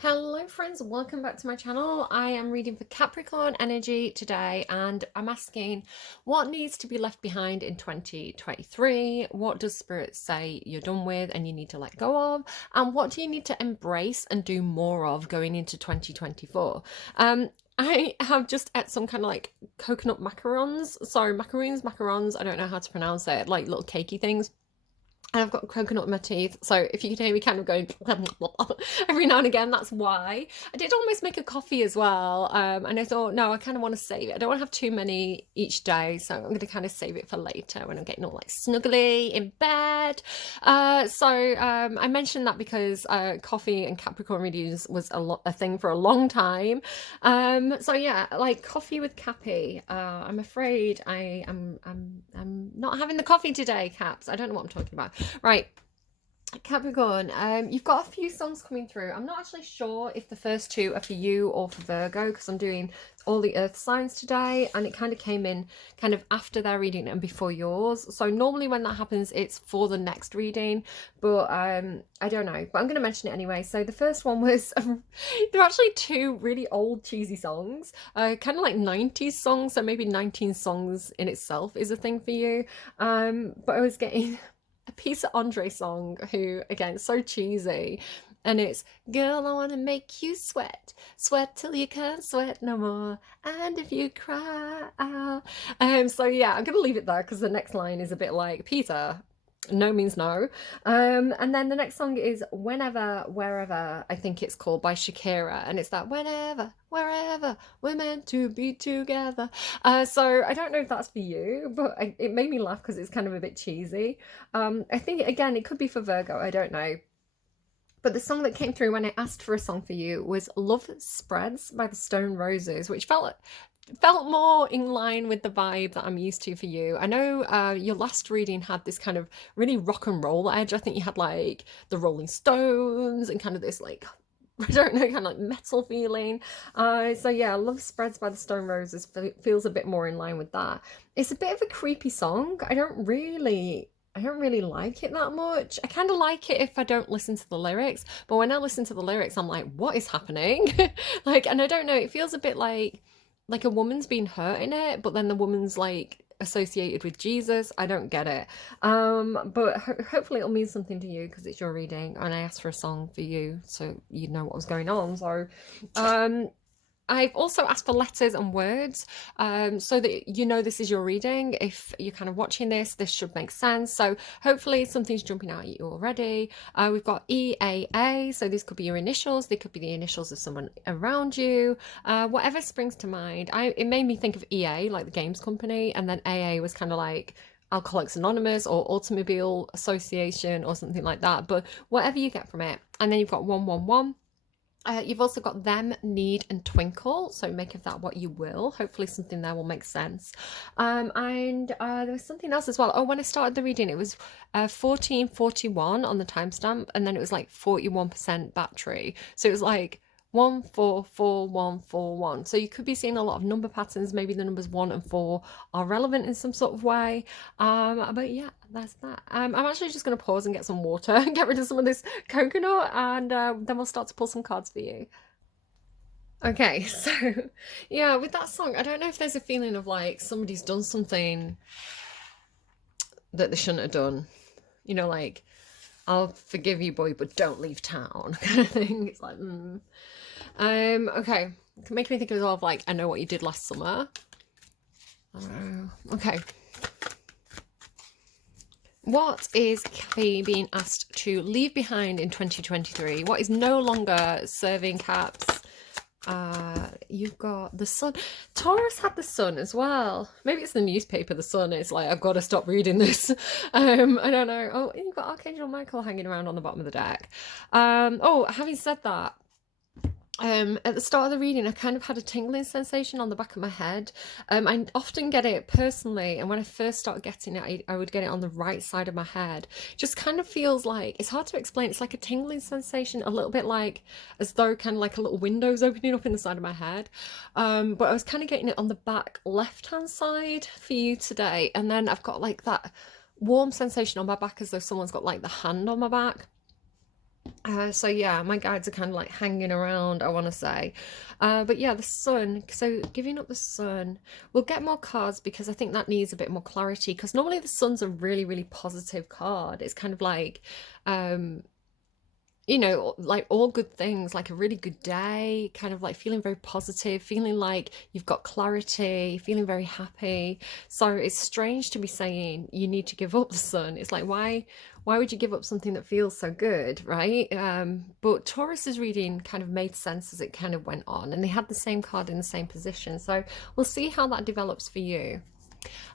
Hello friends, welcome back to my channel. I am reading for Capricorn energy today and I'm asking what needs to be left behind in 2023? What does Spirit say you're done with and you need to let go of? And what do you need to embrace and do more of going into 2024? I have just ate some kind of like coconut macarons. Sorry, macarons. I don't know how to pronounce it, like little cakey things. And I've got coconut in my teeth, so if you can hear me kind of going every now and again, that's why. I did almost make a coffee as well, and I thought, no, I kind of want to save it. I don't want to have too many each day, so I'm going to kind of save it for later when I'm getting all like snuggly in bed. I mentioned that because coffee and Capricorn readings was a thing for a long time. So yeah, like coffee with Cappy. I'm afraid I'm not having the coffee today, Caps. I don't know what I'm talking about. Right, Capricorn, you've got a few songs coming through. I'm not actually sure if the first two are for you or for Virgo because I'm doing all the earth signs today and it kind of came in kind of after their reading and before yours. So normally when that happens, it's for the next reading, but I don't know. But I'm going to mention it anyway. So the first one was, they're actually two really old cheesy songs, kind of like 90s songs. So maybe 19 songs in itself is a thing for you. But I was getting a piece of Andre song, who again so cheesy, and it's "Girl, I wanna make you sweat, sweat till you can't sweat no more, and if you cry, I'll." So yeah, I'm gonna leave it there because the next line is a bit like Peter. No means no. And then the next song is Whenever, Wherever, I think it's called, by Shakira. And it's that whenever, wherever, we're meant to be together. So I don't know if that's for you, but it made me laugh because it's kind of a bit cheesy. I think, again, it could be for Virgo. I don't know. But the song that came through when I asked for a song for you was Love Spreads by the Stone Roses, which felt more in line with the vibe that I'm used to for you. I know your last reading had this kind of really rock and roll edge. I think you had like the Rolling Stones and kind of this like, I don't know, kind of like metal feeling. So yeah, Love Spreads by the Stone Roses feels a bit more in line with that. It's a bit of a creepy song. I don't really like it that much. I kind of like it if I don't listen to the lyrics, but when I listen to the lyrics, I'm like, what is happening? Like, and I don't know, it feels a bit like a woman's been hurt in it, but then the woman's like associated with Jesus. I don't get it. But hopefully it'll mean something to you because it's your reading, and I asked for a song for you, so you know what was going on. So, um, I've also asked for letters and words, so that you know this is your reading. If you're kind of watching this should make sense. So hopefully something's jumping out at you already. We've got EAA, so this could be your initials. They could be the initials of someone around you. Whatever springs to mind. It made me think of EA, like the games company, and then AA was kind of like Alcoholics Anonymous or Automobile Association or something like that. But whatever you get from it. And then you've got 111. You've also got them, need, and twinkle. So make of that what you will. Hopefully something there will make sense. And there was something else as well. Oh, when I started the reading, it was 1441 on the timestamp, and then it was like 41% battery. So it was like 144141. So you could be seeing a lot of number patterns. Maybe the numbers 1 and 4 are relevant in some sort of way. But yeah, that's that. I'm actually just going to pause and get some water and get rid of some of this coconut, and then we'll start to pull some cards for you. Okay, so yeah, with that song, I don't know if there's a feeling of like somebody's done something that they shouldn't have done. You know, like, I'll forgive you, boy, but don't leave town kind of thing. It's like, okay. It can make me think of like, I know what you did last summer. Okay. What is Kathy being asked to leave behind in 2023? What is no longer serving Caps? You've got the Sun. Taurus had the Sun as well. Maybe it's the newspaper, the Sun. It's like, I've got to stop reading this. I don't know. Oh, you've got Archangel Michael hanging around on the bottom of the deck. Oh, having said that, at the start of the reading, I kind of had a tingling sensation on the back of my head. I often get it personally, and when I first started getting it, I would get it on the right side of my head. Just kind of feels like, it's hard to explain. It's like a tingling sensation, a little bit like as though kind of like a little window's opening up in the side of my head. But I was kind of getting it on the back left-hand side for you today, and then I've got like that warm sensation on my back as though someone's got like the hand on my back. So yeah, my guides are kind of like hanging around, I want to say. But yeah, the sun. So giving up the sun, we'll get more cards because I think that needs a bit more clarity. Because normally the sun's a really, really positive card. It's kind of like, um, you know, like all good things, like a really good day, kind of like feeling very positive, feeling like you've got clarity, feeling very happy. So it's strange to be saying you need to give up the sun. It's like, why would you give up something that feels so good, right? But Taurus's reading kind of made sense as it kind of went on, and they had the same card in the same position. So we'll see how that develops for you.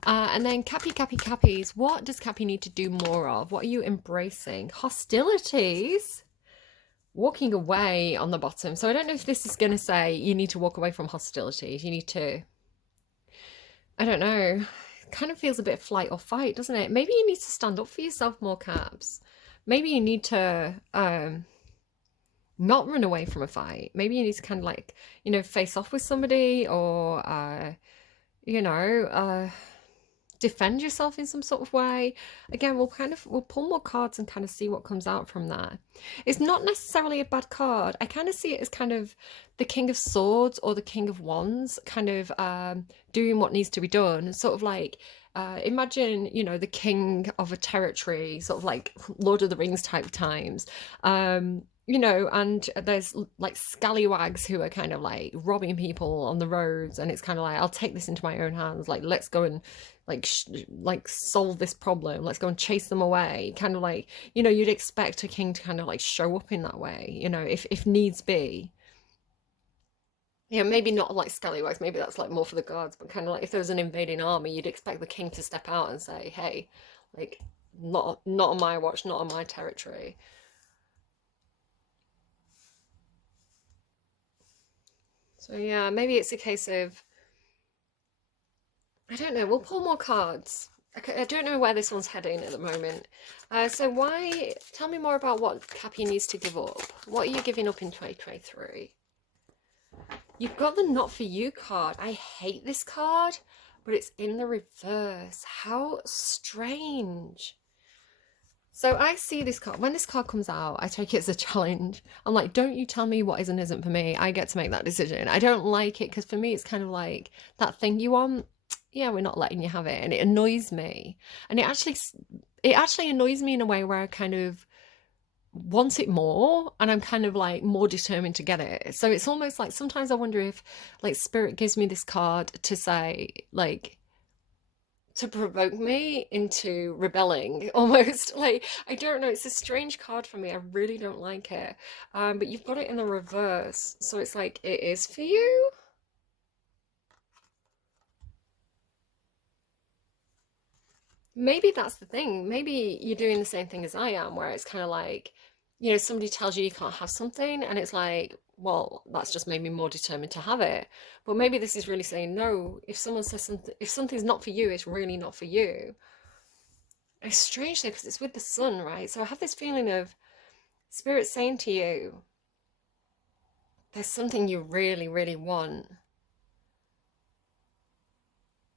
And then Cappies, what does Cappy need to do more of? What are you embracing? Hostilities? Walking away on the bottom. So I don't know if this is going to say you need to walk away from hostilities. You need to, I don't know, it kind of feels a bit flight or fight, doesn't it? Maybe you need to stand up for yourself more, Caps. Maybe you need to not run away from a fight. Maybe you need to kind of like, you know, face off with somebody or, you know, defend yourself in some sort of way. Again, we'll pull more cards and kind of see what comes out from that. It's not necessarily a bad card. I kind of see it as kind of the King of Swords or the King of Wands kind of doing what needs to be done. Sort of like imagine, you know, the king of a territory, sort of like Lord of the Rings type times. You know, and there's like scallywags who are kind of like robbing people on the roads, and it's kind of like, I'll take this into my own hands. Like, let's go and like solve this problem. Let's go and chase them away. Kind of like, you know, you'd expect a king to kind of like show up in that way, you know, if needs be. Yeah, maybe not like scallywags. Maybe that's like more for the guards, but kind of like if there was an invading army, you'd expect the king to step out and say, "Hey, like, not on my watch, not on my territory." So yeah, maybe it's a case of, I don't know. We'll pull more cards. I don't know where this one's heading at the moment. So why? Tell me more about what Cappy needs to give up. What are you giving up in 2023? You've got the Not For You card. I hate this card, but it's in the reverse. How strange. So I see this card. When this card comes out, I take it as a challenge. I'm like, don't you tell me what is and isn't for me. I get to make that decision. I don't like it because for me, it's kind of like that thing you want. Yeah, we're not letting you have it, and it annoys me. And it actually annoys me in a way where I kind of want it more, and I'm kind of like more determined to get it. So it's almost like sometimes I wonder if like spirit gives me this card to say like to provoke me into rebelling almost. Like, I don't know, it's a strange card for me. I really don't like it. But you've got it in the reverse, so it's like it is for you. Maybe that's the thing. Maybe you're doing the same thing as I am, where it's kind of like, you know, somebody tells you you can't have something, and it's like, well, that's just made me more determined to have it. But maybe this is really saying, no, if someone says something, if something's not for you, it's really not for you. It's strange though, because it's with the sun, right? So I have this feeling of spirit saying to you, there's something you really, really want,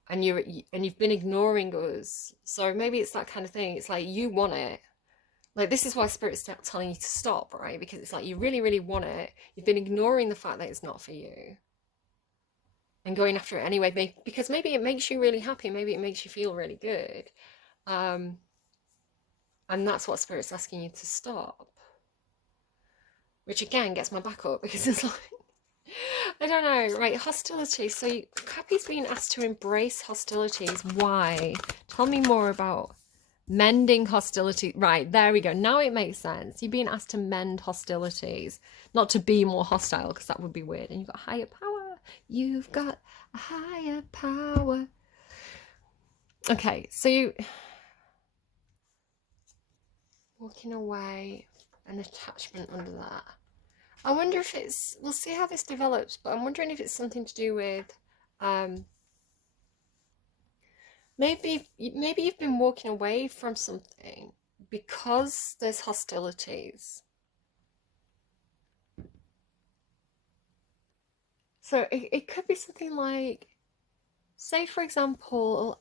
and you've been ignoring us. So maybe it's that kind of thing. It's like you want it. Like this is why spirit's telling you to stop, right? Because it's like you really, really want it. You've been ignoring the fact that it's not for you and going after it anyway, because maybe it makes you really happy. Maybe it makes you feel really good. Um, and that's what spirit's asking you to stop, which again gets my back up because it's like, I don't know, right? Hostility. So Cappy's being asked to embrace hostilities. Why? Tell me more about mending hostility. Right, there we go. Now it makes sense. You're being asked to mend hostilities, not to be more hostile, because that would be weird. And you've got higher power. You've got a higher power. Okay, so you walking away, an attachment under that. I wonder if it's, we'll see how this develops, but I'm wondering if it's something to do with um, maybe you've been walking away from something because there's hostilities. So it could be something like, say for example,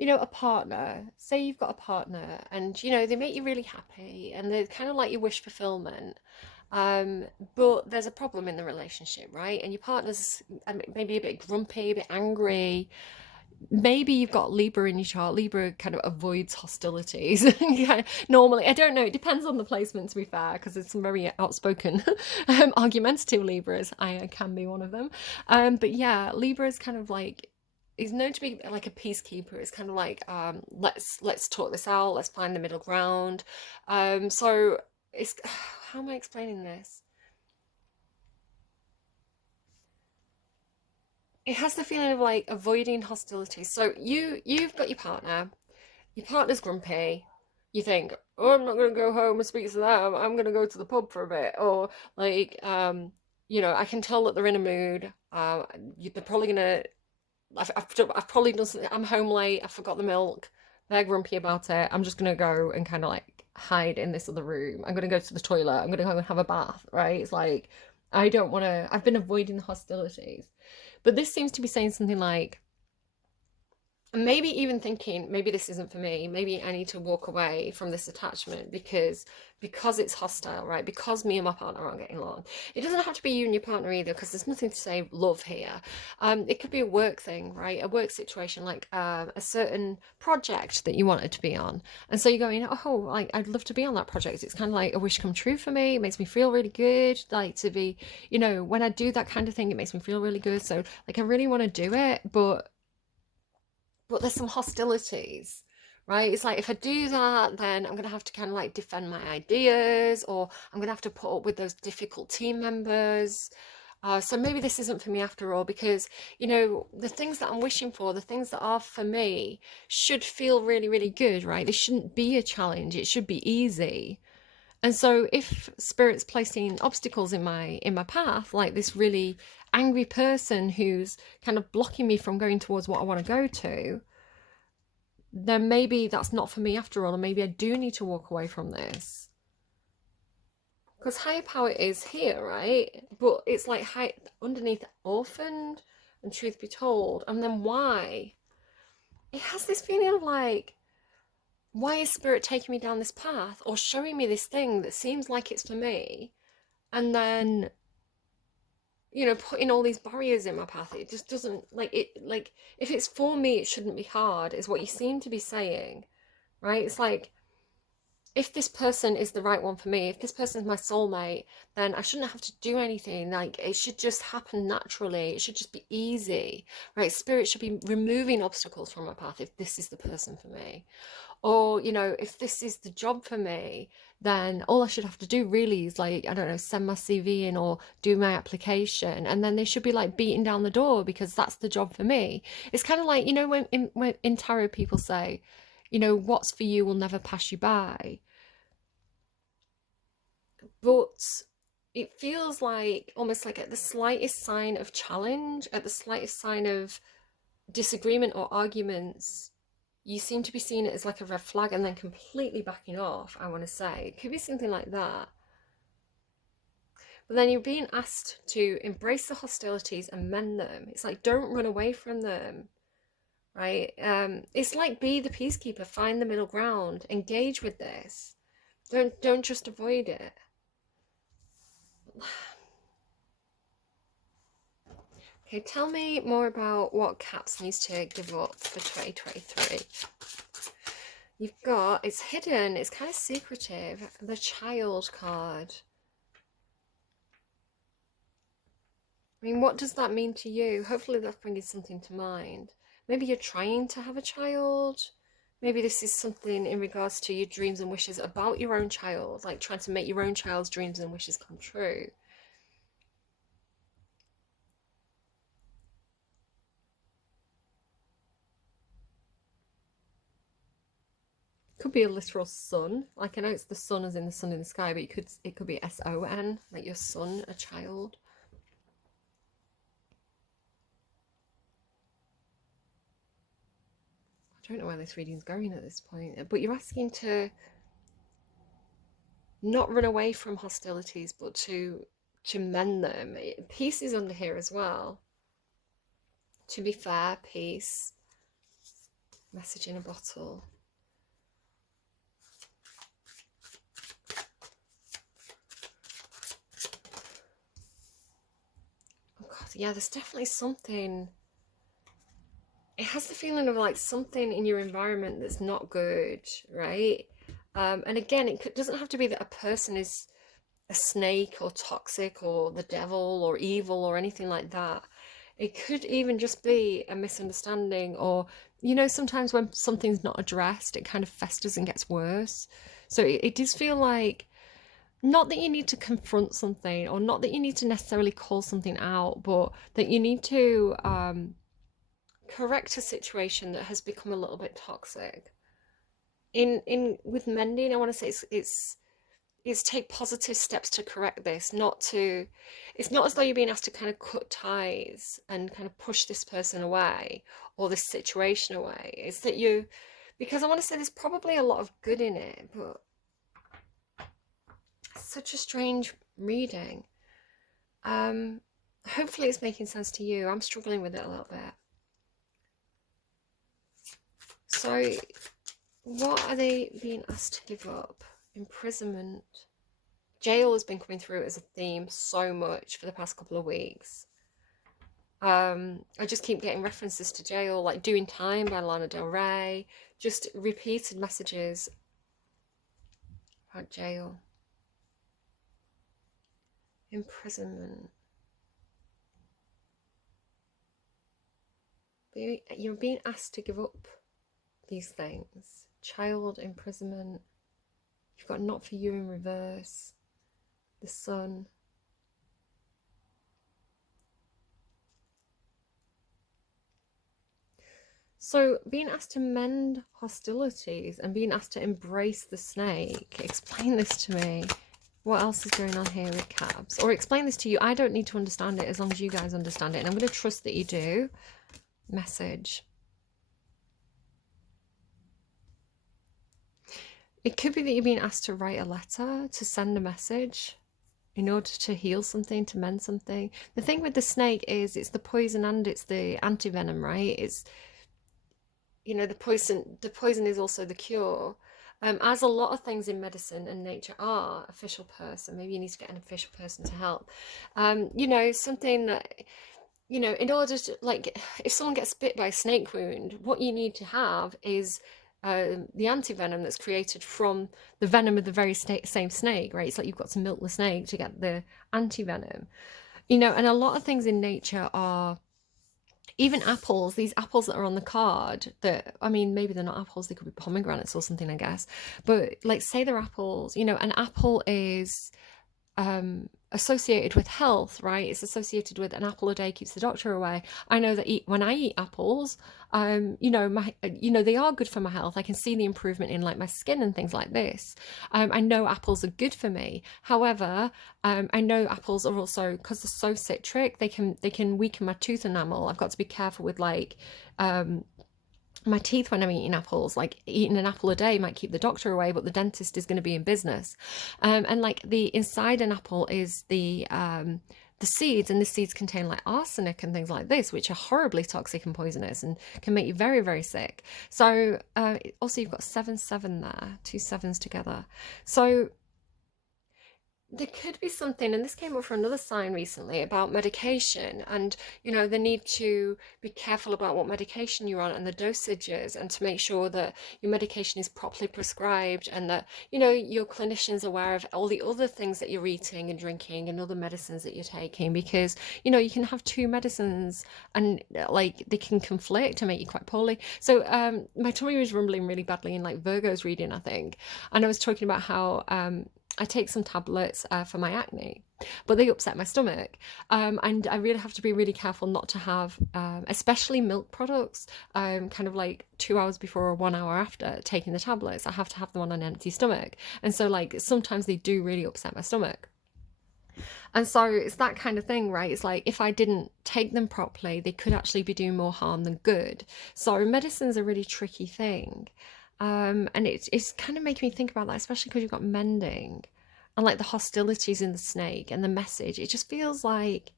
you know, a partner, say you've got a partner and, you know, they make you really happy and they're kind of like your wish fulfillment. Um, but there's a problem in the relationship, right? And your partner's maybe a bit grumpy, a bit angry. Maybe you've got Libra in your chart. Libra kind of avoids hostilities. Normally, I don't know. It depends on the placement, to be fair, because there's some very outspoken, argumentative Libras. I can be one of them. But yeah, Libra is kind of like is known to be like a peacekeeper. It's kind of like let's talk this out. Let's find the middle ground. So it's how am I explaining this? It has the feeling of like avoiding hostility. So you've got your partner's grumpy. You think, oh, I'm not gonna go home and speak to them. I'm gonna go to the pub for a bit, or like, you know, I can tell that they're in a mood. They're probably gonna. I've probably done something. I'm home late. I forgot the milk. They're grumpy about it. I'm just gonna go and kind of like hide in this other room. I'm gonna go to the toilet. I'm gonna go and have a bath. Right? It's like I don't want to. I've been avoiding the hostilities. But this seems to be saying something like, maybe even thinking, maybe this isn't for me. Maybe I need to walk away from this attachment because it's hostile, right? Because me and my partner aren't getting along. It doesn't have to be you and your partner either, because there's nothing to say love here. It could be a work thing, right? A work situation, like a certain project that you wanted to be on, and so you're going, oh, like I'd love to be on that project. It's kind of like a wish come true for me. It makes me feel really good, like to be, you know, when I do that kind of thing, it makes me feel really good. So like I really want to do it, but there's some hostilities, right? It's like if I do that, then I'm going to have to kind of like defend my ideas, or I'm going to have to put up with those difficult team members. So maybe this isn't for me after all, because, you know, the things that I'm wishing for, the things that are for me, should feel really, really good, right? It shouldn't be a challenge. It should be easy. And so if spirit's placing obstacles in my path, like this really angry person who's kind of blocking me from going towards what I want to go to, then maybe that's not for me after all, and maybe I do need to walk away from this. Because higher power is here, right? But it's like high, underneath orphaned and truth be told. And then why? It has this feeling of like, why is spirit taking me down this path or showing me this thing that seems like it's for me? And then, you know, putting all these barriers in my path. It just doesn't like it. Like, if it's for me, it shouldn't be hard, is what you seem to be saying, right? It's like, if this person is the right one for me, if this person is my soulmate, then I shouldn't have to do anything. Like, it should just happen naturally. It should just be easy, right? Spirit should be removing obstacles from my path if this is the person for me. Or, you know, if this is the job for me, then all I should have to do really is like, I don't know, send my CV in or do my application. And then they should be like beating down the door because that's the job for me. It's kind of like, you know, when in tarot people say, you know, what's for you will never pass you by. But it feels like almost like at the slightest sign of challenge, at the slightest sign of disagreement or arguments, you seem to be seeing it as like a red flag and then completely backing off, I want to say. It could be something like that. But then you're being asked to embrace the hostilities and mend them. It's like, don't run away from them, right? It's like, be the peacekeeper, find the middle ground, engage with this. Don't just avoid it. Okay, tell me more about what Caps needs to give up for 2023. You've got, it's hidden, it's kind of secretive, the Child card. I mean, what does that mean to you? Hopefully that's bringing something to mind. Maybe you're trying to have a child. Maybe this is something in regards to your dreams and wishes about your own child, like trying to make your own child's dreams and wishes come true. Could be a literal son. Like, I know it's the sun as in the sun in the sky, but it could be SON, like your son, a child. I don't know where this reading's going at this point, but you're asking to not run away from hostilities, but to mend them. Peace is under here as well. To be fair, peace. Message in a bottle. Oh God, yeah, there's definitely something. It has the feeling of like something in your environment that's not good, right? And again, doesn't have to be that a person is a snake or toxic or the devil or evil or anything like that. It could even just be a misunderstanding, or, you know, sometimes when something's not addressed, it kind of festers and gets worse. So it does feel like, not that you need to confront something, or not that you need to necessarily call something out, but that you need to correct a situation that has become a little bit toxic. In with mending, I want to say it's take positive steps to correct this, not to, it's not as though you're being asked to kind of cut ties and kind of push this person away or this situation away. It's that you, because I want to say there's probably a lot of good in it, but it's such a strange reading. Hopefully it's making sense to you. I'm struggling with it a little bit. So what are they being asked to give up? Imprisonment. Jail has been coming through as a theme so much for the past couple of weeks. I just keep getting references to jail, like Doing Time by Lana Del Rey, just repeated messages about jail. Imprisonment. You're being asked to give up these things. Child imprisonment. You've got Not For You in reverse. The Sun. So being asked to mend hostilities and being asked to embrace the snake. Explain this to me. What else is going on here with cabs? Or explain this to you. I don't need to understand it as long as you guys understand it. And I'm going to trust that you do. Message. It could be that you're being asked to write a letter, to send a message in order to heal something, to mend something. The thing with the snake is it's the poison and it's the antivenom, right? It's, you know, the poison is also the cure. As a lot of things in medicine and nature are, official person, maybe you need to get an official person to help. You know, something that, you know, in order to, like, if someone gets bit by a snake wound, what you need to have is the antivenom that's created from the venom of the very same snake, right? It's like you've got to milk the snake to get the antivenom, you know. And a lot of things in nature are, even apples, these apples that are on the card, that, I mean, maybe they're not apples, they could be pomegranates or something, I guess. But like, say they're apples, you know, an apple is associated with health, right? It's associated with an apple a day keeps the doctor away. I know that when I eat apples, you know, they are good for my health. I can see the improvement in like my skin and things like this. I know apples are good for me. However, I know apples are also, because they're so citric, they can weaken my tooth enamel. I've got to be careful with like my teeth when I'm eating apples. Like, eating an apple a day might keep the doctor away, but the dentist is going to be in business. And like, the inside an apple is the seeds, and the seeds contain like arsenic and things like this, which are horribly toxic and poisonous and can make you very, very sick. So also you've got 7-7 there, 2 sevens together. So there could be something, and this came up for another sign recently, about medication, and, you know, the need to be careful about what medication you're on and the dosages, and to make sure that your medication is properly prescribed, and that, you know, your clinician's aware of all the other things that you're eating and drinking and other medicines that you're taking, because, you know, you can have 2 medicines and like they can conflict and make you quite poorly. So my tummy was rumbling really badly in like Virgo's reading, I think, and I was talking about how I take some tablets for my acne, but they upset my stomach. And I really have to be really careful not to have, especially milk products, kind of like 2 hours before or 1 hour after taking the tablets. I have to have them on an empty stomach. And so like, sometimes they do really upset my stomach. And so it's that kind of thing, right? It's like, if I didn't take them properly, they could actually be doing more harm than good. So medicine's a really tricky thing. And it's kind of making me think about that, especially because you've got mending and like the hostilities in the snake and the message. It just feels like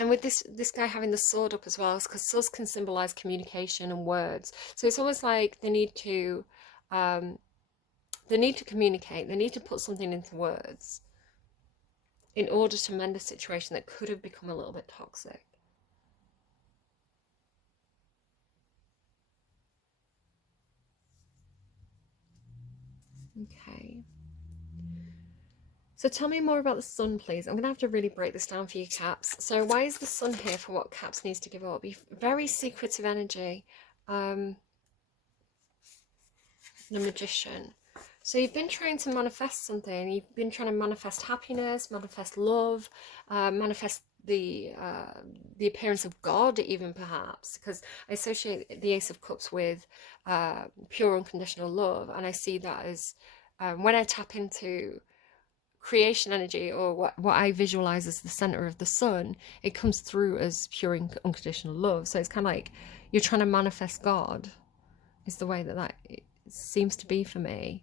And with this guy having the sword up as well, because swords can symbolize communication and words. So it's almost like um, they need to communicate. They need to put something into words in order to mend a situation that could have become a little bit toxic. Okay. So tell me more about the sun, please. I'm going to have to really break this down for you, Caps. So why is the sun here for what Caps needs to give up? Very secretive energy. The Magician. So you've been trying to manifest something. You've been trying to manifest happiness, manifest love, manifest the appearance of God, even perhaps, because I associate the Ace of Cups with pure unconditional love, and I see that as when I tap into creation energy, or what I visualize as the center of the sun, it comes through as pure unconditional love. So it's kind of like you're trying to manifest God, is the way that it seems to be for me.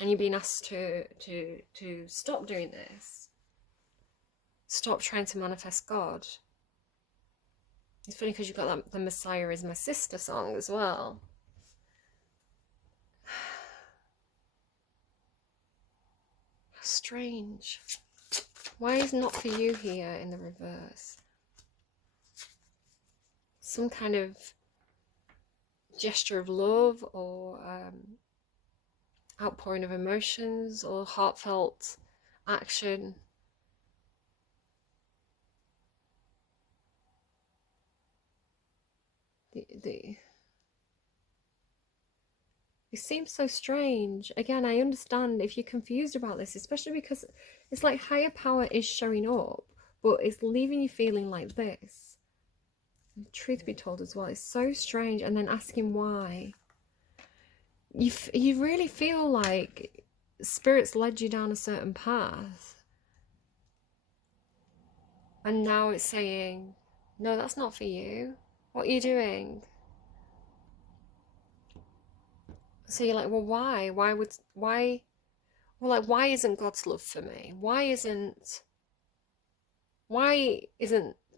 And you're being asked to stop doing this. Stop trying to manifest God. It's funny because you've got that, the Messiah is my sister song as well. Strange. Why is not for you here in the reverse? Some kind of gesture of love, or outpouring of emotions, or heartfelt action. It seems so strange. Again, I understand if you're confused about this, especially because it's like higher power is showing up, but it's leaving you feeling like this. And truth be told as well, it's so strange. And then asking why. You really feel like Spirit's led you down a certain path. And now it's saying, no, that's not for you. What are you doing? So you're like, well, why? Well, like, why isn't God's love for me? Why isn't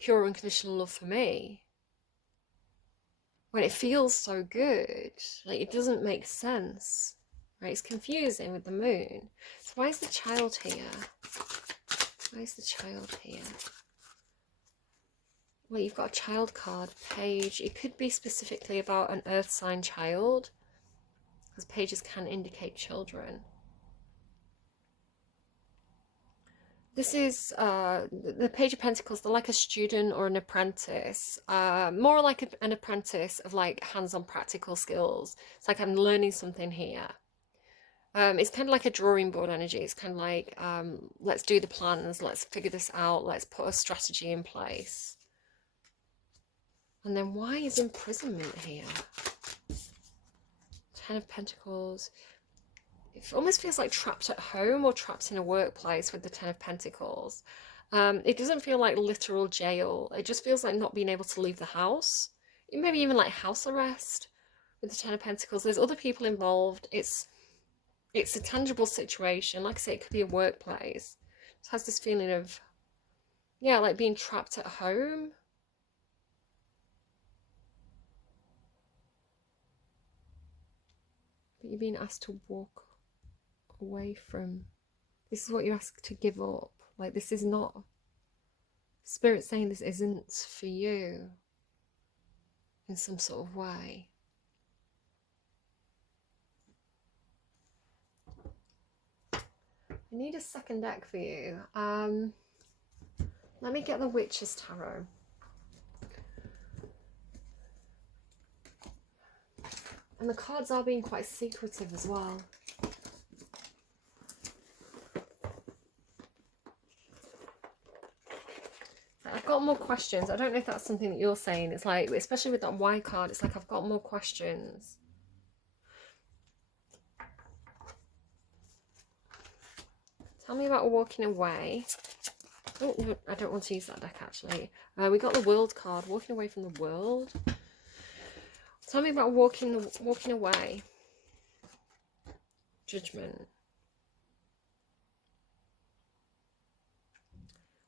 pure unconditional love for me? When it feels so good, like, it doesn't make sense, right? It's confusing with the moon. So why is the child here? Why is the child here? Well, you've got a child card, page. It could be specifically about an earth sign child, because pages can indicate children. This is the Page of Pentacles. They're like a student or an apprentice, more like an apprentice of like hands-on practical skills. It's like I'm learning something here. It's kind of like a drawing board energy. It's kind of like, let's do the plans, let's figure this out, let's put a strategy in place. And then why is imprisonment here? Ten of Pentacles. It almost feels like trapped at home or trapped in a workplace with the Ten of Pentacles. It doesn't feel like literal jail. It just feels like not being able to leave the house. Maybe even like house arrest with the Ten of Pentacles. There's other people involved. It's a tangible situation. Like I say, it could be a workplace. It has this feeling of, yeah, like being trapped at home. But you're being asked to walk away from. This is what you're asked to give up. Like, this is not. Spirit saying this isn't for you in some sort of way. I need a second deck for you. Let me get the Witch's Tarot. And the cards are being quite secretive as well. I've got more questions. I don't know if that's something that you're saying. It's like, especially with that Y card, it's like I've got more questions. Tell me about walking away. Oh, no, I don't want to use that deck actually. We got the World card, walking away from the world. Tell me about walking away. Judgment.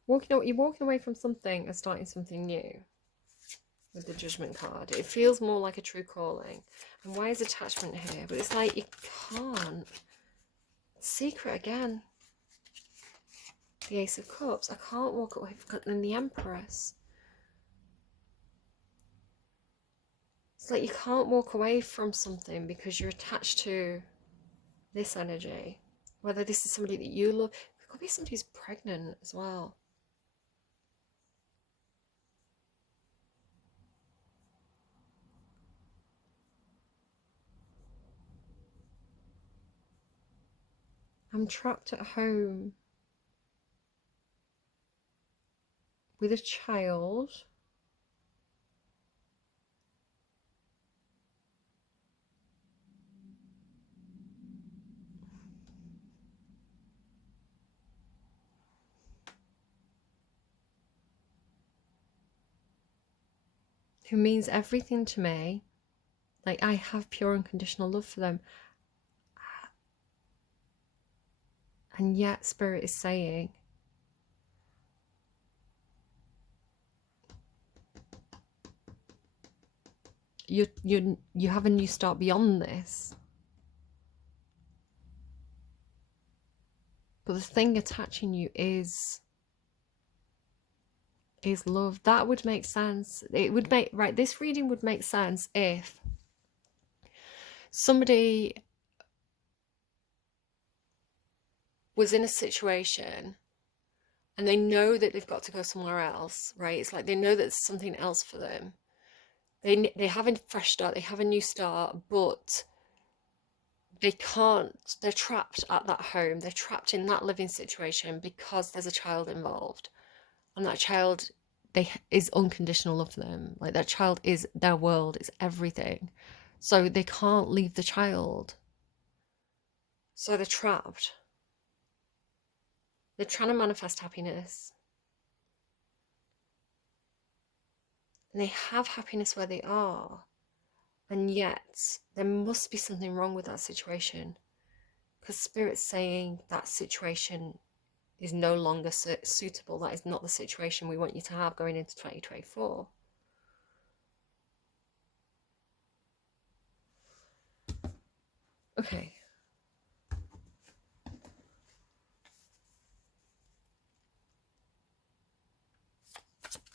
You're walking away from something and starting something new with the Judgment card. It feels more like a true calling. And why is attachment here? But it's like you can't. Secret again. The Ace of Cups. I can't walk away from the Empress. It's like you can't walk away from something because you're attached to this energy. Whether this is somebody that you love. It could be somebody who's pregnant as well. I'm trapped at home with a child. Who means everything to me. Like, I have pure unconditional love for them. And yet Spirit is saying, you have a new start beyond this. But the thing attaching you is love. That would make sense. It would make, right, this reading would make sense if somebody was in a situation and they know that they've got to go somewhere else, right? It's like they know that there's something else for them. They have a fresh start, they have a new start, but they can't, they're trapped at that home, they're trapped in that living situation because there's a child involved. And that child, is unconditional love for them. Like, that child is their world, it's everything. So they can't leave the child. So they're trapped. They're trying to manifest happiness. And they have happiness where they are. And yet, there must be something wrong with that situation. Because Spirit's saying that situation is no longer suitable. That is not the situation we want you to have going into 2024. Okay.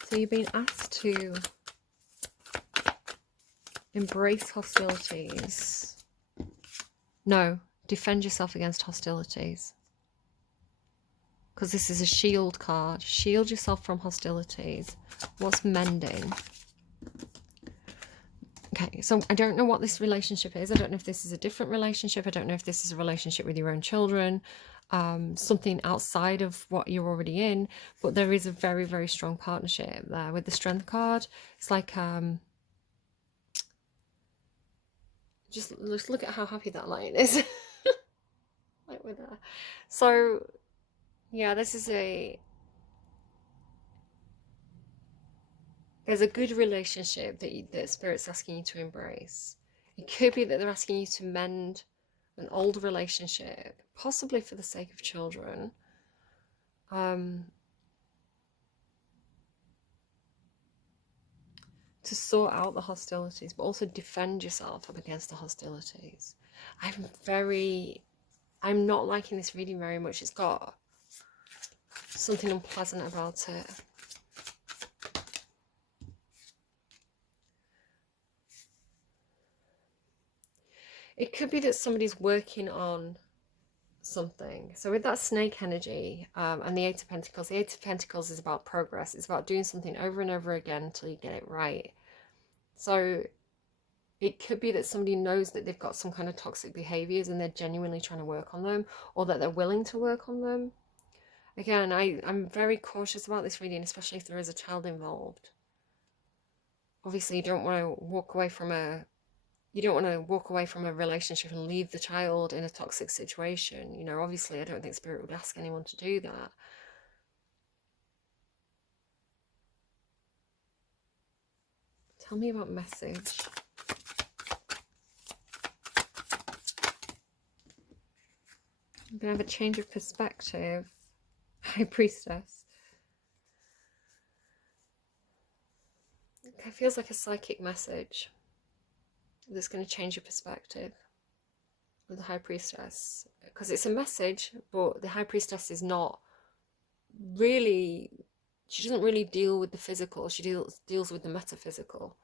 So you've been asked to embrace hostilities. No, defend yourself against hostilities. Because this is a shield card. Shield yourself from hostilities. What's mending? Okay, so I don't know what this relationship is. I don't know if this is a different relationship. I don't know if this is a relationship with your own children. Something outside of what you're already in. But there is a very, very strong partnership there with the Strength card. It's like... just look at how happy that lion is. Like with her. So, yeah, this is there's a good relationship that Spirit's asking you to embrace. It could be that they're asking you to mend an old relationship, possibly for the sake of children. To sort out the hostilities, but also defend yourself up against the hostilities. I'm not liking this reading very much. It's got something unpleasant about it. It could be that somebody's working on something. So with that snake energy and the Eight of Pentacles is about progress. It's about doing something over and over again until you get it right. So it could be that somebody knows that they've got some kind of toxic behaviors and they're genuinely trying to work on them, or that they're willing to work on them. Again, I'm very cautious about this reading, especially if there is a child involved. Obviously, you don't want to walk away from a relationship and leave the child in a toxic situation. You know, obviously, I don't think Spirit would ask anyone to do that. Tell me about message. I'm going to have a change of perspective. High Priestess. It feels like a psychic message that's going to change your perspective with the High Priestess, because it's a message, but the High Priestess is not really, she doesn't really deal with the physical, she deals with the metaphysical.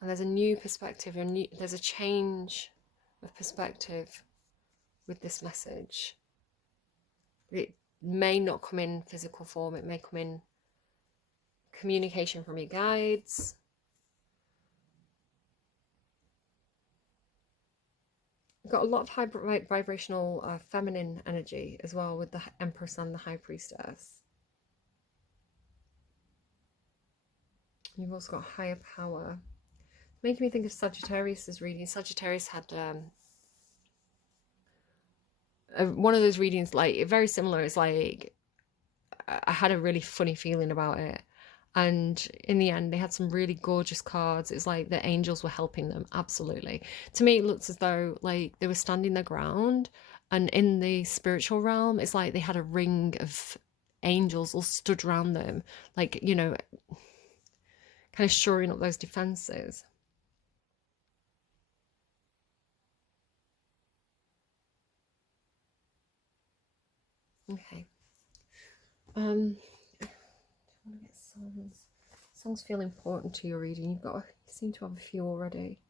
And there's a new perspective, there's a change of perspective with this message. It may not come in physical form, it may come in communication from your guides. We've got a lot of high vibrational feminine energy as well with the Empress and the High Priestess. You've also got higher power. Making me think of Sagittarius's reading. Sagittarius had one of those readings, like very similar. It's like I had a really funny feeling about it, and in the end they had some really gorgeous cards. It's like the angels were helping them. Absolutely, to me it looks as though like they were standing their ground, and in the spiritual realm it's like they had a ring of angels all stood around them, like, you know, kind of shoring up those defenses. Okay. I want to get songs. Songs feel important to your reading. You seem to have a few already.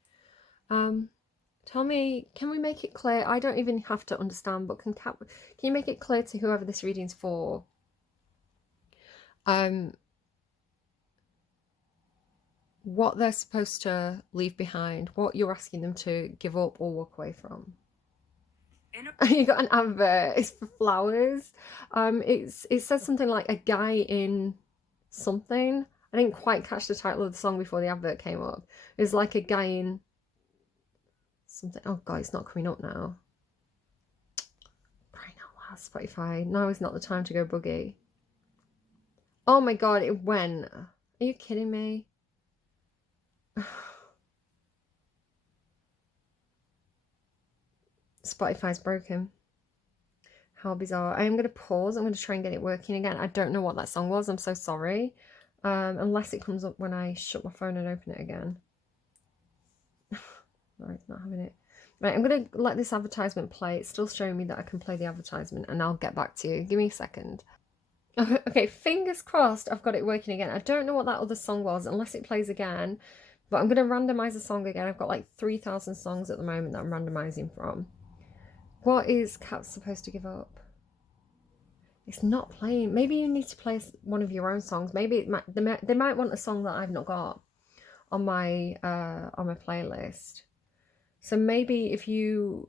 Tell me, can we make it clear? I don't even have to understand, but can you make it clear to whoever this reading's for? What they're supposed to leave behind, what you're asking them to give up or walk away from. You got an advert. It's for flowers. It says something like a guy in something. I didn't quite catch the title of the song before the advert came up. It's like a guy in something. Oh god, it's not coming up now. Crying out loud, Spotify. Now is not the time to go boogie. Oh my god, it went. Are you kidding me? Spotify's broken. How bizarre. I am going to pause. I'm going to try and get it working again. I don't know what that song was. I'm so sorry. Unless it comes up when I shut my phone and open it again. No, it's not having it. Right, I'm going to let this advertisement play. It's still showing me that I can play the advertisement, and I'll get back to you. Give me a second. Okay, fingers crossed I've got it working again. I don't know what that other song was unless it plays again. But I'm going to randomize the song again. I've got like 3,000 songs at the moment that I'm randomizing from. What is Kat supposed to give up? It's not playing. Maybe you need to play one of your own songs. Maybe they might want a song that I've not got on my playlist. So maybe if you've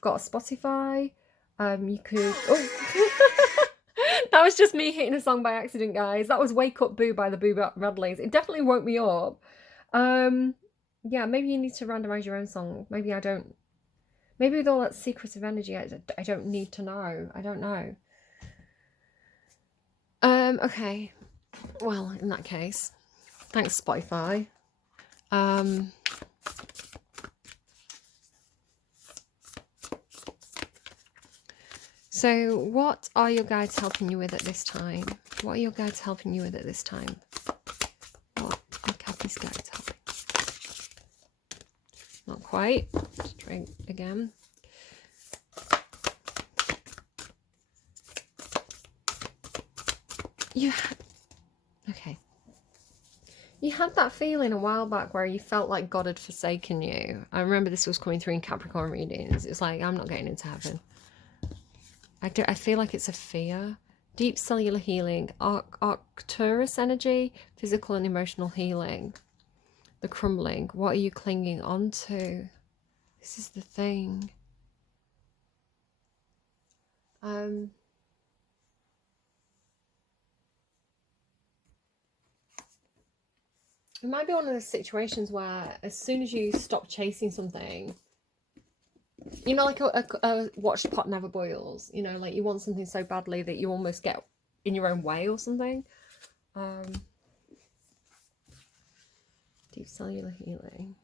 got Spotify, you could. Oh, that was just me hitting a song by accident, guys. That was "Wake Up Boo" by the Boo Radleys. It definitely woke me up. Yeah, maybe you need to randomize your own song. Maybe I don't. Maybe with all that secretive energy, I don't need to know. I don't know. Okay. Well, in that case, thanks, Spotify. So what are your guides helping you with at this time? What are your guides helping you with at this time? What are Kathy's guides helping? Not quite. Let's try again. Okay. You had that feeling a while back where you felt like God had forsaken you. I remember this was coming through in Capricorn readings. It's like, I'm not getting into heaven. I feel like it's a fear. Deep cellular healing, Arcturus energy, physical and emotional healing. The crumbling. What are you clinging on to? This is the thing. It might be one of those situations where as soon as you stop chasing something, you know, like a watched pot never boils, you know, like you want something so badly that you almost get in your own way or something. Deep cellular healing.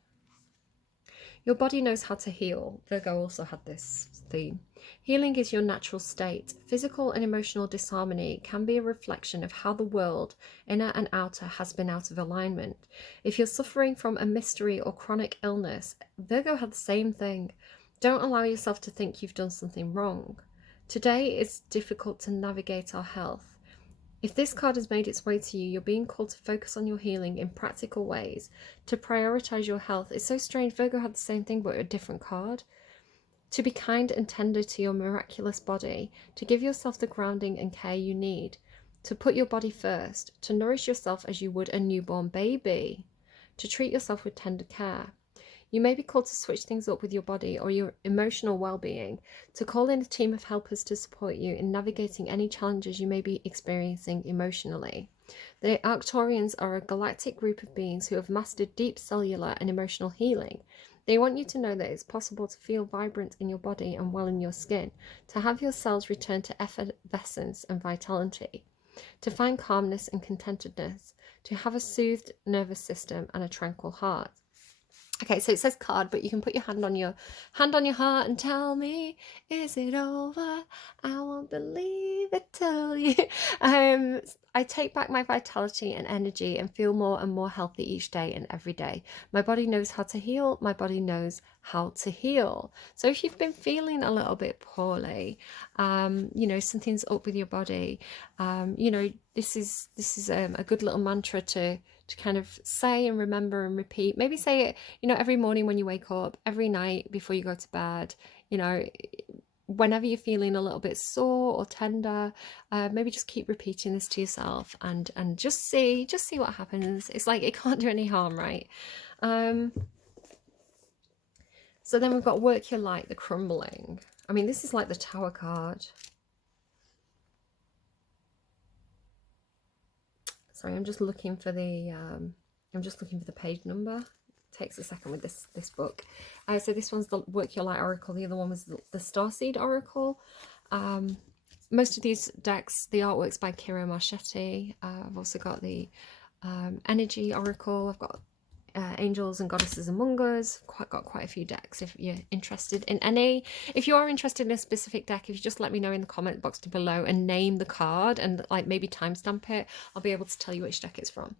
Your body knows how to heal. Virgo also had this theme. Healing is your natural state. Physical and emotional disharmony can be a reflection of how the world, inner and outer, has been out of alignment. If you're suffering from a mystery or chronic illness, Virgo had the same thing. Don't allow yourself to think you've done something wrong. Today it's difficult to navigate our health. If this card has made its way to you, you're being called to focus on your healing in practical ways, to prioritize your health. It's so strange. Virgo had the same thing, but a different card. To be kind and tender to your miraculous body, to give yourself the grounding and care you need, to put your body first, to nourish yourself as you would a newborn baby, to treat yourself with tender care. You may be called to switch things up with your body or your emotional well-being, to call in a team of helpers to support you in navigating any challenges you may be experiencing emotionally. The Arcturians are a galactic group of beings who have mastered deep cellular and emotional healing. They want you to know that it's possible to feel vibrant in your body and well in your skin, to have your cells return to effervescence and vitality, to find calmness and contentedness, to have a soothed nervous system and a tranquil heart. Okay, so it says card, but you can put your hand on your heart and tell me, is it over? I won't believe it till you. I take back my vitality and energy and feel more and more healthy each day and every day. My body knows how to heal. My body knows how to heal. So if you've been feeling a little bit poorly, you know, something's up with your body, you know, this is a good little mantra to kind of say and remember and repeat. Maybe say it, you know, every morning when you wake up, every night before you go to bed, you know, whenever you're feeling a little bit sore or tender, maybe just keep repeating this to yourself and just see what happens. It's like, it can't do any harm, right? So then we've got work your light, the crumbling. I mean, this is like the Tower card. Sorry, I'm just looking for the page number. It takes a second with this book. So this one's the Work Your Light Oracle. The other one was the Starseed Oracle. Most of these decks, the artwork's by Kira Marchetti. I've also got the Energy Oracle. I've got Angels and Goddesses Among Us. Got quite a few decks if you're interested in any. If you are interested in a specific deck, if you just let me know in the comment box below and name the card and like maybe timestamp it, I'll be able to tell you which deck it's from.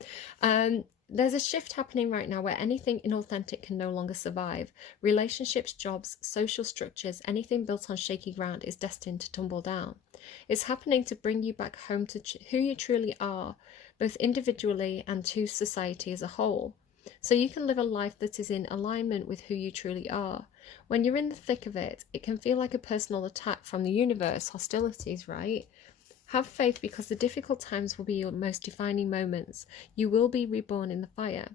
There's a shift happening right now where anything inauthentic can no longer survive. Relationships, jobs, social structures, anything built on shaky ground is destined to tumble down. It's happening to bring you back home to who you truly are, both individually and to society as a whole, so you can live a life that is in alignment with who you truly are. When you're in the thick of it, it can feel like a personal attack from the universe, hostilities, right? Have faith, because the difficult times will be your most defining moments. You will be reborn in the fire.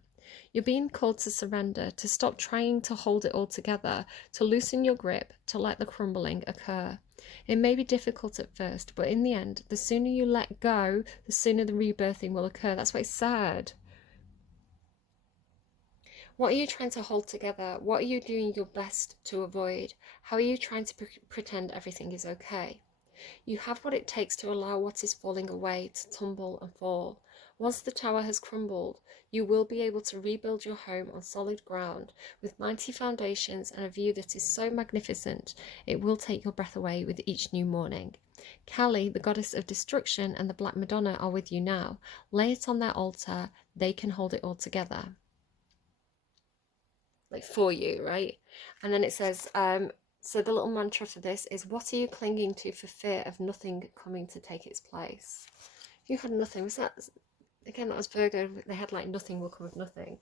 You're being called to surrender, to stop trying to hold it all together, to loosen your grip, to let the crumbling occur. It may be difficult at first, but in the end, the sooner you let go, the sooner the rebirthing will occur. That's what it's said. What are you trying to hold together? What are you doing your best to avoid? How are you trying to pretend everything is okay? You have what it takes to allow what is falling away to tumble and fall. Once the tower has crumbled, you will be able to rebuild your home on solid ground with mighty foundations and a view that is so magnificent it will take your breath away with each new morning. Kali, the goddess of destruction, and the Black Madonna are with you now. Lay it on their altar. They can hold it all together. Like for you, right? And then it says, so the little mantra for this is, what are you clinging to for fear of nothing coming to take its place? You had nothing. Was that, again, that was Virgo. They had like nothing will come of nothing.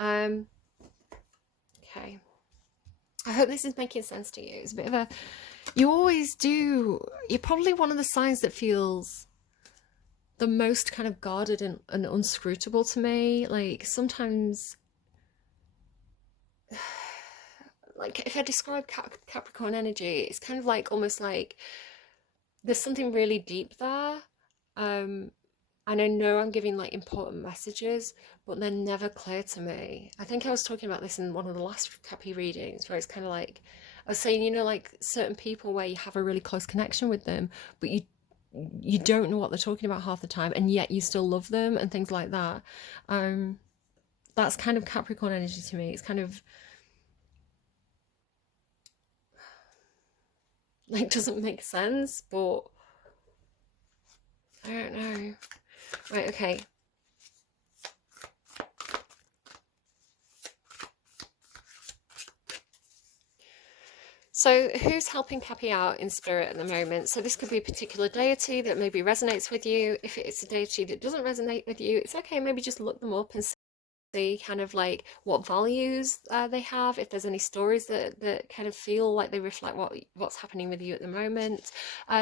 Okay. I hope this is making sense to you. It's a bit of a, you always do, you're probably one of the signs that feels the most kind of guarded and unscrutable to me. Like sometimes, like if I describe Capricorn energy, it's kind of like almost like there's something really deep there, and I know I'm giving like important messages, but they're never clear to me. I think I was talking about this in one of the last Cappy readings, where it's kind of like I was saying, you know, like certain people where you have a really close connection with them, but you don't know what they're talking about half the time, and yet you still love them and things like that. That's kind of Capricorn energy to me. It's kind of, like doesn't make sense, but I don't know. Right, okay. So who's helping Cappy out in spirit at the moment? So this could be a particular deity that maybe resonates with you. If it's a deity that doesn't resonate with you, it's okay. Maybe just look them up and see kind of like what values they have, if there's any stories that kind of feel like they reflect what's happening with you at the moment.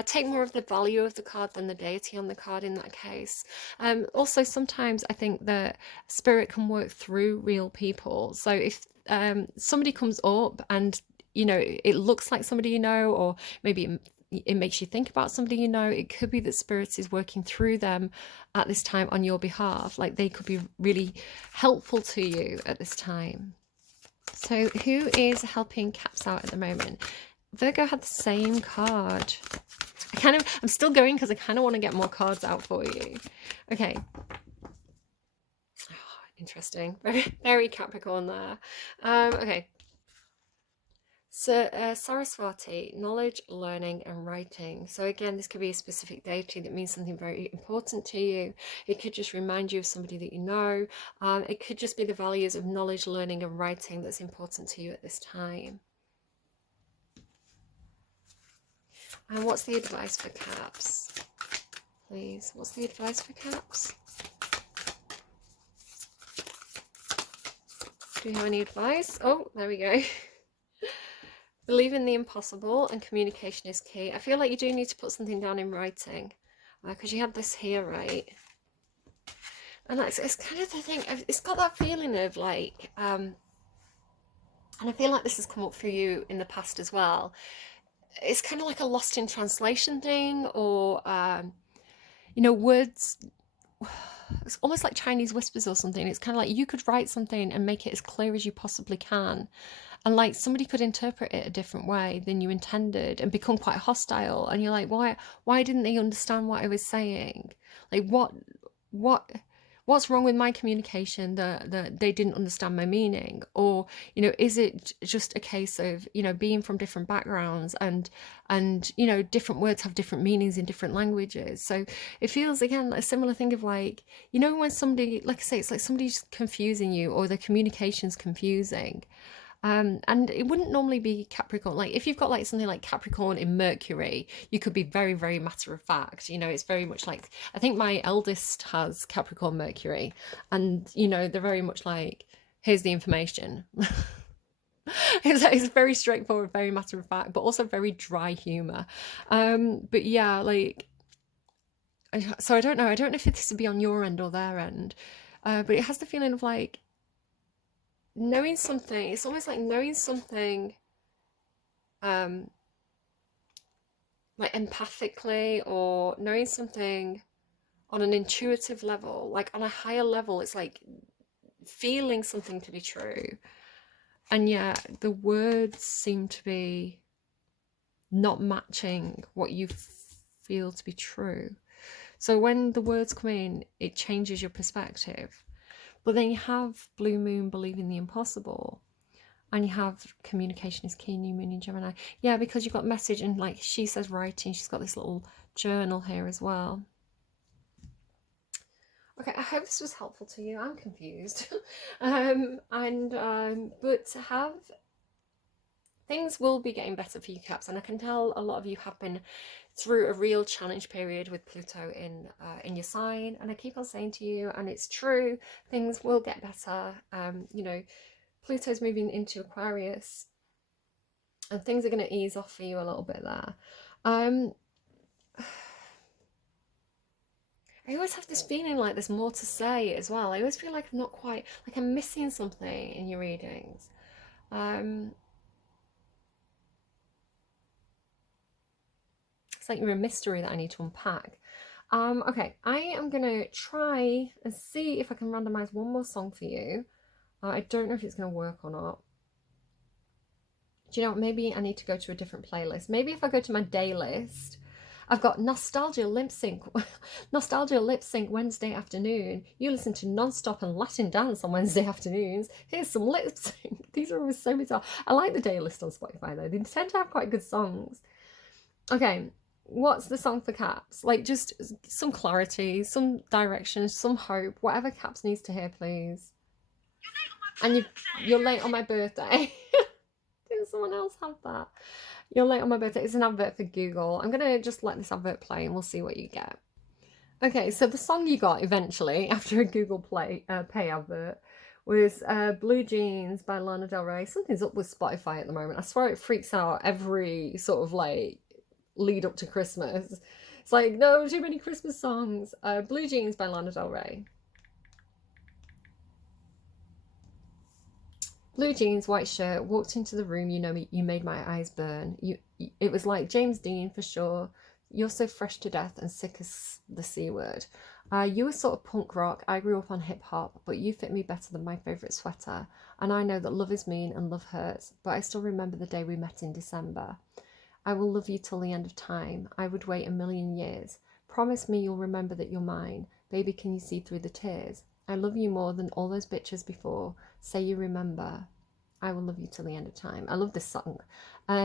Take more of the value of the card than the deity on the card in that case. Also, sometimes I think that spirit can work through real people. So if somebody comes up and you know it looks like somebody you know, or maybe it makes you think about somebody you know, it could be that spirit is working through them at this time on your behalf. Like they could be really helpful to you at this time. So who is helping Caps out at the moment? Virgo had the same card. I'm still going because I kind of want to get more cards out for you. Okay. Oh, interesting. Very, very Capricorn there. Okay. So Saraswati, knowledge, learning and writing. So again, this could be a specific deity that means something very important to you. It could just remind you of somebody that you know. It could just be the values of knowledge, learning and writing that's important to you at this time. And what's the advice for Caps? Please, what's the advice for Caps? Do you have any advice? Oh, there we go. Believe in the impossible and communication is key. I feel like you do need to put something down in writing because you had this here, right? And it's kind of the thing, it's got that feeling of like, and I feel like this has come up for you in the past as well. It's kind of like a lost in translation thing, or, you know, words, it's almost like Chinese whispers or something. It's kind of like you could write something and make it as clear as you possibly can. And like somebody could interpret it a different way than you intended and become quite hostile. And you're like, why didn't they understand what I was saying? Like what's wrong with my communication that they didn't understand my meaning? Or, you know, is it just a case of, you know, being from different backgrounds and you know, different words have different meanings in different languages. So it feels again a similar thing of like, you know, when somebody, like I say, it's like somebody's confusing you or the communication's confusing. And it wouldn't normally be Capricorn. Like if you've got like something like Capricorn in Mercury, you could be very, very matter of fact. You know, it's very much like, I think my eldest has Capricorn Mercury, and you know, they're very much like, here's the information. It's very straightforward, very matter of fact, but also very dry humor. But yeah, like, so I don't know if this would be on your end or their end, but it has the feeling of like, knowing something, it's almost like knowing something like empathically, or knowing something on an intuitive level, like on a higher level. It's like feeling something to be true, and yet the words seem to be not matching what you feel to be true. So when the words come in, it changes your perspective. But then you have Blue Moon, believing the impossible, and you have communication is key, New Moon in Gemini. Yeah, because you've got message, and like she says writing, she's got this little journal here as well. Okay, I hope this was helpful to you. I'm confused. But to have, things will be getting better for you, Caps, and I can tell a lot of you have been through a real challenge period with Pluto in your sign, and I keep on saying to you, and it's true, things will get better. You know, Pluto's moving into Aquarius, and things are going to ease off for you a little bit there. I always have this feeling like there's more to say as well. I always feel like I'm not quite, like I'm missing something in your readings. It's like you're a mystery that I need to unpack. Okay, I am going to try and see if I can randomize one more song for you. I don't know if it's going to work or not. Do you know what? Maybe I need to go to a different playlist. Maybe if I go to my day list, I've got Nostalgia Lip Sync Wednesday afternoon. You listen to non-stop and Latin dance on Wednesday afternoons. Here's some lip sync. These are always so bizarre. I like the day list on Spotify though. They tend to have quite good songs. Okay, what's the song for Caps? Like, just some clarity, some direction, some hope, whatever Caps needs to hear, please. And you're late on my birthday. Didn't someone else have that? You're late on my birthday. It's an advert for Google. I'm gonna just let this advert play and we'll see what you get. Okay, so the song you got eventually after a Google Play Pay advert was Blue Jeans by Lana Del Rey. Something's up with Spotify at the moment. I swear it freaks out every sort of like lead up to Christmas. It's like, no, too many Christmas songs. Blue Jeans by Lana Del Rey. Blue jeans, white shirt, walked into the room, you know me, you made my eyes burn. It was like James Dean for sure. You're so fresh to death and sick as the C word. You were sort of punk rock. I grew up on hip hop, but you fit me better than my favourite sweater. And I know that love is mean and love hurts, but I still remember the day we met in December. I will love you till the end of time. I would wait a million years. Promise me you'll remember that you're mine. Baby, can you see through the tears? I love you more than all those bitches before. Say you remember. I will love you till the end of time. I love this song.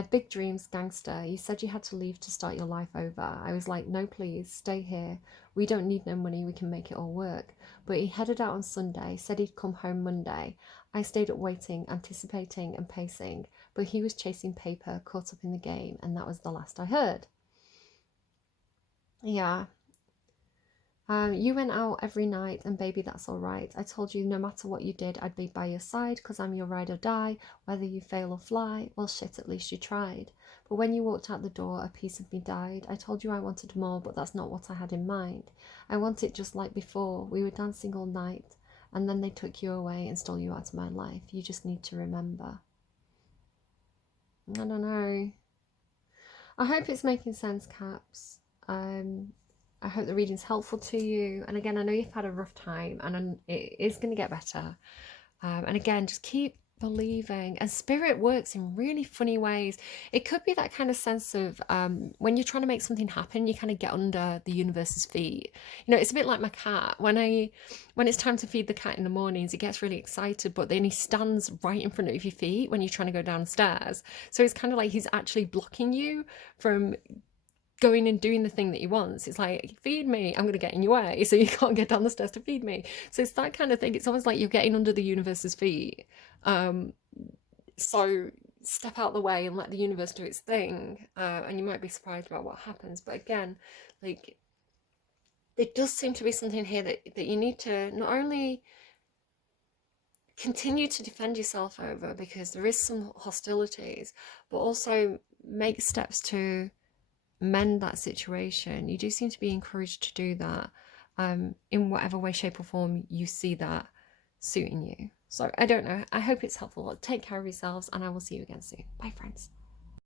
Big Dreams, Gangster. You said you had to leave to start your life over. I was like, no, please, stay here. We don't need no money. We can make it all work. But he headed out on Sunday, said he'd come home Monday. I stayed up waiting, anticipating and pacing. But he was chasing paper, caught up in the game, and that was the last I heard. Yeah. You went out every night, and baby, that's all right. I told you no matter what you did, I'd be by your side, 'cause I'm your ride or die, whether you fail or fly. Well, shit, at least you tried. But when you walked out the door, a piece of me died. I told you I wanted more, but that's not what I had in mind. I want it just like before. We were dancing all night, and then they took you away and stole you out of my life. You just need to remember. I don't know. I hope it's making sense, Caps. I hope the reading's helpful to you. And again, I know you've had a rough time and it is going to get better. And again, just keep believing. And spirit works in really funny ways. It could be that kind of sense of when you're trying to make something happen, you kind of get under the universe's feet. You know, it's a bit like my cat. When it's time to feed the cat in the mornings, he gets really excited, but then he stands right in front of your feet when you're trying to go downstairs. So it's kind of like he's actually blocking you from going and doing the thing that he wants. It's like, feed me, I'm going to get in your way, so you can't get down the stairs to feed me. So it's that kind of thing. It's almost like you're getting under the universe's feet. So step out the way and let the universe do its thing. And you might be surprised about what happens. But again, like, there does seem to be something here that you need to not only continue to defend yourself over, because there is some hostilities, but also make steps to mend that situation. You do seem to be encouraged to do that in whatever way, shape or form you see that suiting you. So I don't know. I hope it's helpful. Take care of yourselves and I will see you again soon. Bye, friends.